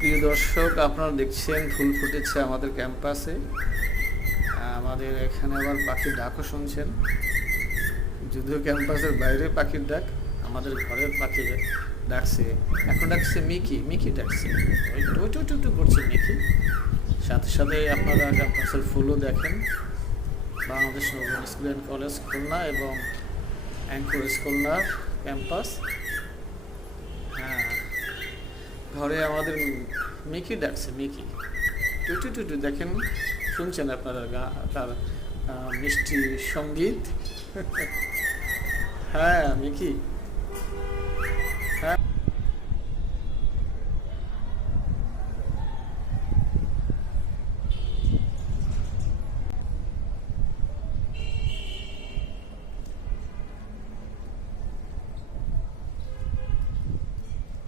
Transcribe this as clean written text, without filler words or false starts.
প্রিয় দর্শক, আপনারা দেখছেন ফুল ফুটেছে আমাদের ক্যাম্পাসে। আমাদের এখানে আবার পাখির ডাকও শুনছেন। যদিও ক্যাম্পাসের বাইরে পাখির ডাক, আমাদের ঘরের পাখি ডাকছে। এখন ডাকছে মিকি, মিকি ডাকছে, ওই টু টু টু করছে মিকি। সাথে সাথে আপনারা ক্যাম্পাসের ফুলও দেখেন। বাংলাদেশ নবীন স্কুল অ্যান্ড কলেজ খুলনা এবং অ্যাঙ্কর খুলনার ক্যাম্পাস। হ্যাঁ, ঘরে আমাদের মিকি ডাকছে, মিকি টুটু টুটু দেখেন, শুনছেন আপনারা তার মিষ্টি সঙ্গীত। হ্যাঁ মিকি।